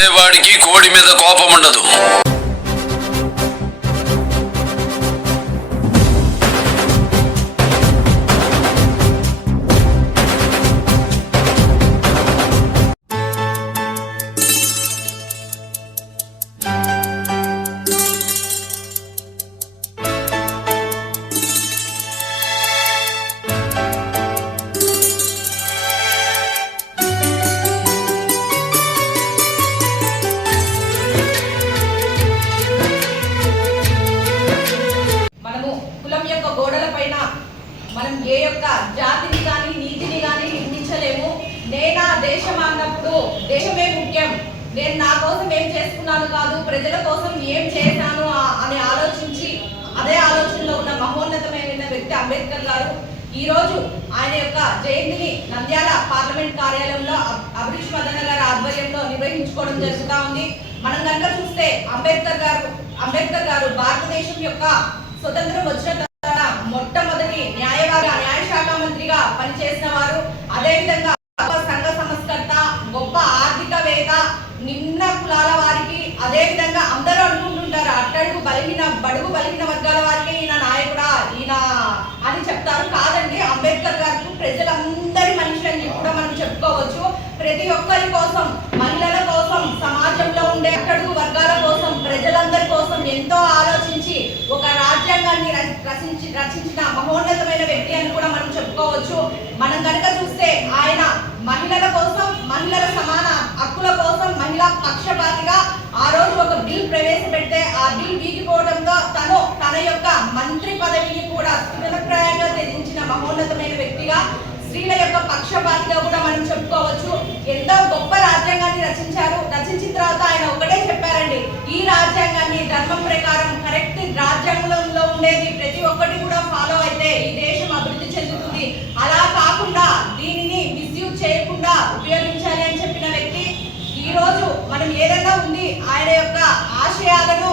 చేసేవాడికి కోడి మీద కోపం ఉండదు. మనం ఏ యొక్క జాతిని కానీ నీతిని కానీ నిర్మించలేము. నేనా దేశం అన్నప్పుడు దేశమే ముఖ్యం. నేను నా కోసం ఏం చేసుకున్నాను కాదు ప్రజల కోసం ఏం చేశాను అని ఆలోచించి అదే ఆలోచనలో ఉన్న మహోన్నతమైన వ్యక్తి అంబేద్కర్ గారు ఈ రోజు ఆయన యొక్క జయంతిని నంద్యాల పార్లమెంట్ కార్యాలయంలో అబ్- మదన గారి ఆధ్వర్యంలో నిర్వహించుకోవడం జరుగుతూ ఉంది. మనం కనుక చూస్తే అంబేద్కర్ గారు అంబేద్కర్ గారు భారతదేశం యొక్క స్వతంత్రం వచ్చిన అదేవిధంగా గొప్ప సంఘ సంస్కర్త గొప్ప ఆర్థికవేత్త నిమ్న కులాల వారికి అదే విధంగా అందరూ అనుకుంటుంటారు అట్టడుగు బలిగిన బడుగు బలిగిన వర్గాల వారికి ఈయన నాయకుడా ఈయన అని చెప్తారు. కాదండి అంబేద్కర్ గారు ప్రజలందరి మనిషి అని కూడా మనం చెప్పుకోవచ్చు. ప్రతి ఒక్కరి కోసం మహిళల కోసం సమాజంలో ఉండే అట్టడుగు వర్గాల కోసం ప్రజలందరి కోసం ఎంతో ఆలోచించి ఒక రాజ్యాంగాన్ని ర- రచించి రచించిన మహోన్నతమైన వ్యక్తి అని కూడా మనం చెప్పుకోవచ్చు. మనం కనుక చూస్తే ఆయన మహిళల కోసం మహిళల సమాన హక్కుల కోసం పక్షపాతిగా ఆ రోజు ఒక బిల్ ప్రవేశపెడితే ఆ బిల్ వీగిపోవడంతో తను తన యొక్క మంత్రి పదవిని కూడా స్థిరప్రాయంగా త్యజించిన మహోన్నతమైన వ్యక్తిగా స్త్రీల యొక్క పక్షపాతిగా కూడా మనం చెప్పుకోవచ్చు. ఎంతో గొప్ప రాజ్యాంగాన్ని రచించారు. రచించిన తర్వాత ఆయన ఒకటే చెప్పారండి ఈ రాజ్యాంగాన్ని ధర్మం ప్రకారం కరెక్ట్ రాజ్యాంగంలో ఉండేది ప్రతి ఒక్కటి కూడా ఫాలో అయితే ఈ దేశం అభివృద్ధి చెందుతుంది అలా కాకుండా దీనిని మిస్యూజ్ చేయకుండా ఉపయోగించాలి అని చెప్పిన వ్యక్తి ఈ రోజు మనం ఏదైనా ఉంది ఆయన యొక్క ఆశయాలను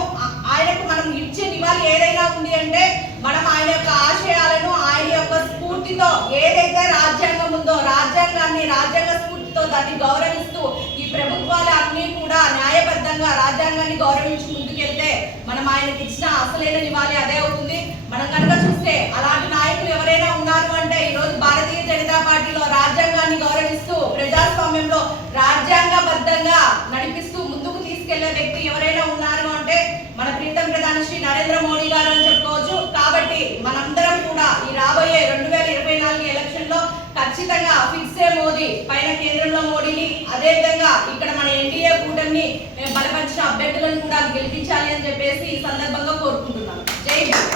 ఆయనకు మనం ఇచ్చే నివాళి ఏదైనా ఉంది అంటే మనం ఆయన యొక్క ఆశయాలను ఆయన యొక్క స్ఫూర్తితో ఏదైతే రాజ్యాంగం ఉందో రాజ్యాంగాన్ని రాజ్యాంగ స్ఫూర్తితో దాన్ని గౌరవిస్తూ ఈ ప్రభుత్వాలు అన్ని కూడా న్యాయబద్ధంగా రాజ్యాంగాన్ని గౌరవించి ముందుకెళ్తే మనం ఆయనకి ఇచ్చిన అసలైన నివాళి అదే అవుతుంది మనం కనుక చూస్తే అలాంటి నాయకులు ఎవరైనా ఉన్నారు అంటే ఈ రోజు భారతీయ జనతా పార్టీలో రాజ్యాంగాన్ని గౌరవిస్తూ ప్రజాస్వామ్యంలో రాజ్యాంగబద్ధంగా నడిపిస్తూ ముందుకు తీసుకెళ్ళే వ్యక్తి ఎవరైనా ఉన్నారు అంటే మన ప్రీతం ప్రధాని శ్రీ నరేంద్ర గారు అని చెప్పుకోవచ్చు. కాబట్టి మనందరం కూడా ఈ రాబోయే రెండు వేల ఇరవై నాలుగు ఎలక్షన్లో ఖచ్చితంగా ఫిక్సే మోదీ పైన కేంద్రంలో మోడీని అదే విధంగా ఇక్కడ మన ఎన్డీఏ కూటమిని బలపరిచిన అభ్యర్థులను కూడా గెలిపించాలి అని చెప్పేసి ఈ సందర్భంగా కోరుకుంటున్నాను. జై హింద్.